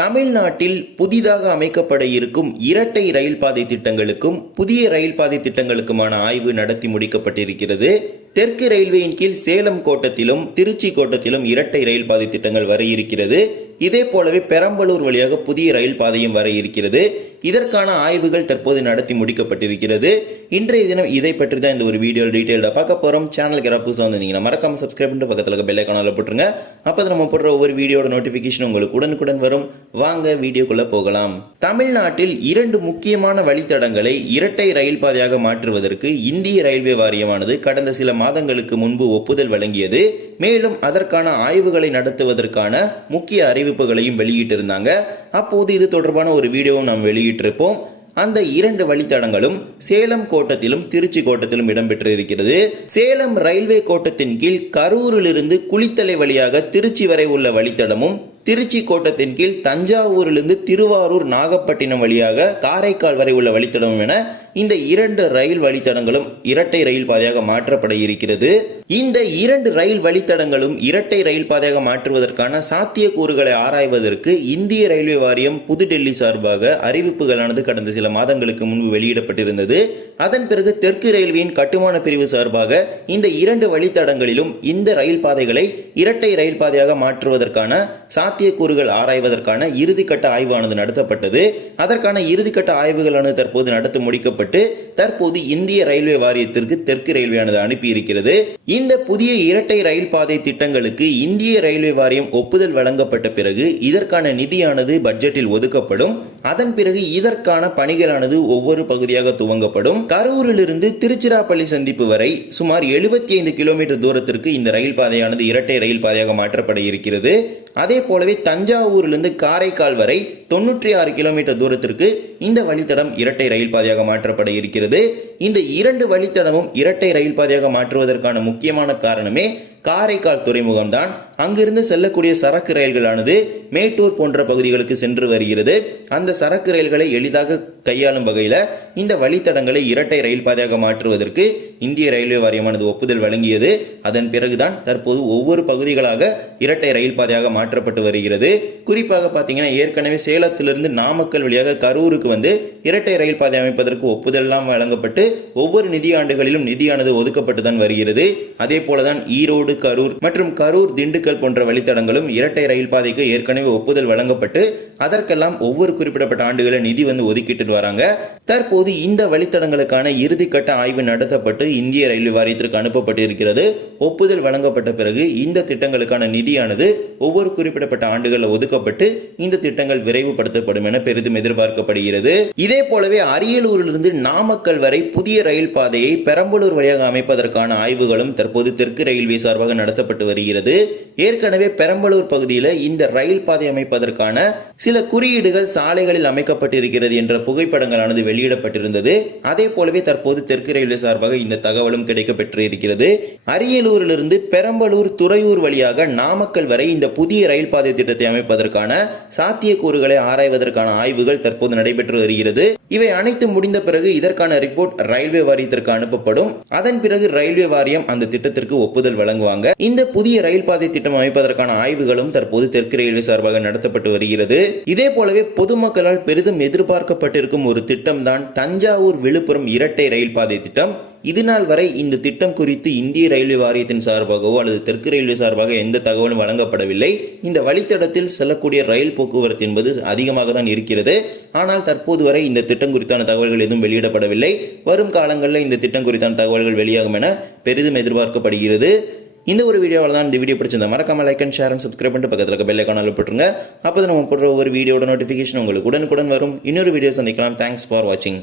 தமிழ்நாட்டில் புதிதாக அமைக்கப்பட இருக்கும் இரட்டை ரயில் பாதை திட்டங்களுக்கும் புதிய ரயில் பாதை திட்டங்களுக்குமான ஆய்வு நடத்தி முடிக்கப்பட்டிருக்கிறது. தெற்கு ரயில்வேயின் கீழ் சேலம் கோட்டத்திலும் திருச்சி கோட்டத்திலும் இரட்டை ரயில் பாதை திட்டங்கள் வர இருக்கிறது. இதே போலவே பெரம்பலூர் வழியாக புதிய ரயில் பாதையும் வர இருக்கிறது. இதற்கான ஆய்வுகள் தற்போது நடத்தி முடிக்கப்பட்டிருக்கிறது. இன்றைய தினம் இதை பற்றி தான் இந்த ஒரு வீடியோ டீட்டெயிலாக பார்க்க போகிறோம் சேனலுக்கு யாராவது புதுசாக வந்திருந்தீங்கன்னா மறக்காம சப்ஸ்கிரைப் பண்ணிட்டு பக்கத்தில் இருக்க பெல்லை காணல போட்டுருங்க. அப்போ நம்ம போடுற ஒவ்வொரு வீடியோட நோட்டிஃபிகேஷன் உங்களுக்கு உடனுக்குடன் வரும். வாங்க வீடியோக்குள்ள போகலாம். தமிழ்நாட்டில் இரண்டு முக்கியமான வழித்தடங்களை இரட்டை ரயில் பாதையாக மாற்றுவதற்கு இந்திய ரயில்வே வாரியமானது கடந்த சில மாதங்களுக்கு முன்பு ஒப்புதல் வழங்கியது. மேலும் அதற்கான ஆய்வுகளை நடத்துவதற்கான முக்கிய அறிவிப்புகளையும் வெளியிட்டிருந்தாங்க. அப்போது இது தொடர்பான ஒரு வீடியோவும் நாம் வெளியிட்டிருப்போம். அந்த இரண்டு வழித்தடங்களும் சேலம் கோட்டத்திலும் திருச்சி கோட்டத்திலும் இடம்பெற்று இருக்கிறது சேலம் ரயில்வே கோட்டத்தின் கீழ் கரூரிலிருந்து குளித்தலை வழியாக திருச்சி வரை உள்ள வழித்தடமும் திருச்சி கோட்டத்தின் கீழ் தஞ்சாவூரிலிருந்து திருவாரூர் நாகப்பட்டினம் வழியாக காரைக்கால் வரை உள்ள வழித்தடம் என இந்த இரண்டு ரயில் வழித்தடங்களும் இரட்டை ரயில் பாதையாக மாற்றப்பட இருக்கிறது. இந்த இரண்டு ரயில் வழித்தடங்களும் இரட்டை ரயில் பாதையாக மாற்றுவதற்கான சாத்தியக்கூறுகளை ஆராய்வதற்கு இந்திய ரயில்வே வாரியம் புதுடெல்லி சார்பாக அறிவிப்புகளானது கடந்த சில மாதங்களுக்கு முன்பு வெளியிடப்பட்டிருந்தது. அதன் பிறகு தெற்கு ரயில்வேயின் கட்டுமான பிரிவு சார்பாக இந்த இரண்டு வழித்தடங்களிலும் இந்த ரயில் பாதைகளை இரட்டை ரயில் பாதையாக மாற்றுவதற்கான சாத்தியக்கூறுகள் ஆராய்வதற்கான இறுதிக்கட்ட ஆய்வானது நடத்தப்பட்டது. அதற்கான இறுதிக்கட்ட ஆய்வுகளானது தற்போது நடத்தி முடிக்கப்பட்டு தற்போது இந்திய ரயில்வே வாரியத்திற்கு தெற்கு ரயில்வேயானது அனுப்பியிருக்கிறது. இந்த புதிய இரட்டை ரயில் பாதை திட்டங்களுக்கு இந்திய ரயில்வே வாரியம் ஒப்புதல் வழங்கப்பட்ட பிறகு இதற்கான நிதியானது பட்ஜெட்டில் ஒதுக்கப்படும். அதன் பிறகு இதற்கான பணிகளானது ஒவ்வொரு பகுதியாக துவங்கப்படும். கரூரிலிருந்து திருச்சிராப்பள்ளி சந்திப்பு வரை சுமார் எழுபத்தி ஐந்து கிலோமீட்டர் தூரத்திற்கு இந்த ரயில் பாதையானது இரட்டை ரயில் பாதையாக மாற்றப்பட இருக்கிறது. அதே போலவே தஞ்சாவூரிலிருந்து காரைக்கால் வரை தொண்ணூற்றி ஆறு கிலோமீட்டர் தூரத்திற்கு இந்த வழித்தடம் இரட்டை ரயில் பாதையாக மாற்றப்பட இருக்கிறது. இந்த இரண்டு வழித்தடமும் இரட்டை ரயில் பாதையாக மாற்றுவதற்கான முக்கியமான காரணமே காரைக்கால் துறைமுகம்தான். அங்கிருந்து செல்லக்கூடிய சரக்கு ரயில்களானது மேட்டூர் போன்ற பகுதிகளுக்கு சென்று வருகிறது. அந்த சரக்கு ரயில்களை எளிதாக கையாளும் வகையில் இந்த வழித்தடங்களை இரட்டை ரயில் பாதையாக மாற்றுவதற்கு இந்திய ரயில்வே வாரியமானது ஒப்புதல் வழங்கியது. அதன் பிறகுதான் தற்போது ஒவ்வொரு பகுதிகளாக இரட்டை ரயில் பாதையாக மாற்றப்பட்டு வருகிறது. குறிப்பாக பார்த்தீங்கன்னா ஏற்கனவே சேலத்திலிருந்து நாமக்கல் வழியாக கரூருக்கு வந்து இரட்டை ரயில் பாதை அமைப்பதற்கு ஒப்புதல்லாம் வழங்கப்பட்டு ஒவ்வொரு நிதியாண்டுகளிலும் நிதியானது ஒதுக்கப்பட்டு தான் வருகிறது. அதே போலதான் ஈரோடு கரூர் மற்றும் கரூர் திண்டுக்கல் போன்ற வழித்தடங்களும் இரட்டை ரயில் பாதைக்கு ஏற்கனவே ஒப்புதல் வழங்கப்பட்டு அதற்கெல்லாம் ஒவ்வொரு குறிப்பிடப்பட்ட ஆண்டுகளை நிதி வந்து ஒதுக்கிட்டு வராங்க. தற்போது இந்த வழித்தடங்களுக்கான இறுதிக்கட்ட ஆய்வு நடத்தப்பட்டு இந்திய ரயில்வே வாரியத்திற்கு அனுப்பப்பட்டிருக்கிறது. ஒப்புதல் வழங்கப்பட்ட பிறகு இந்த திட்டங்களுக்கான நிதியானது ஒவ்வொரு குறிப்பிடப்பட்ட ஆண்டுகளில் ஒதுக்கப்பட்டு இந்த திட்டங்கள் விரைவுபடுத்தப்படும் என பெரிதும் எதிர்பார்க்கப்படுகிறது. இதே போலவே அரியலூரிலிருந்து நாமக்கல் வரை புதிய ரயில் பாதையை பெரம்பலூர் வழியாக அமைப்பதற்கான ஆய்வுகளும் தற்போது தெற்கு ரயில்வே சார்பாக நடத்தப்பட்டு வருகிறது. ஏற்கனவே பெரம்பலூர் பகுதியில் இந்த ரயில் பாதை அமைப்பதற்கான சில குறியீடுகள் சாலைகளில் அமைக்கப்பட்டிருக்கிறது என்ற புகைப்படங்களானது வெளியிடப்பட்டிருந்தது. அதே போலவே தற்போது தெற்கு ரயில்வே சார்பாக இந்த தகவலும் கிடைக்கப்பெற்று இருக்கிறது அரியலூரிலிருந்து பெரம்பலூர் துறையூர் வழியாக நாமக்கல் வரை இந்த புதிய ரயில் பாதை திட்டத்தை அமைப்பதற்கான சாத்தியக்கூறுகளை ஆராய்வதற்கான ஆய்வுகள் தற்போது நடைபெற்று வருகிறது. இவை அனைத்து முடிந்த பிறகு இதற்கான ரிப்போர்ட் ரயில்வே வாரியத்திற்கு அனுப்பப்படும். அதன் பிறகு ரயில்வே வாரியம் அந்த திட்டத்திற்கு ஒப்புதல் வழங்குவாங்க. இந்த புதிய ரயில் பாதை திட்டம் அமைப்பதற்கான ஆய்வுகளும் தற்போது தெற்கு ரயில்வே சார்பாக நடத்தப்பட்டு வருகிறது. இதே போலவே பொதுமக்களால் பெரிதும் எதிர்பார்க்கப்பட்டிருக்கும் ஒரு திட்டம் தான் தஞ்சாவூர் விழுப்புரம் இரட்டை ரயில் பாதை திட்டம். இதுநாள் வரை இந்த திட்டம் குறித்து இந்திய ரயில்வே வாரியத்தின் சார்பாகவோ அல்லது தெற்கு ரயில்வே சார்பாக எந்த தகவலும் வழங்கப்படவில்லை. இந்த வழித்தடத்தில் செல்லக்கூடிய ரயில் போக்குவரத்து என்பது அதிகமாக தான் இருக்கிறது. ஆனால் தற்போது வரை இந்த திட்டம் குறித்தான தகவல்கள் எதுவும் வெளியிடப்படவில்லை. வரும் காலங்களில் இந்த திட்டம் குறித்தான தகவல்கள் வெளியாகும் என பெரிதும் எதிர்பார்க்கப்படுகிறது. இந்த ஒரு வீடியோவில் தான் இந்த வீடியோ பிடிச்சிருந்தா மறக்காம like and share and subscribe பண்ணிட்டு பக்கத்தில் இருக்க பெல் காணல போட்டுருங்க. அப்போ நம்ம போடுற ஒரு வீடியோட நோட்டிஃபிகேஷன் உங்களுக்கு உடனுக்குடன் வரும். இன்னொரு வீடியோ சந்திக்கலாம். தேங்க்ஸ் ஃபார் வாட்சிங்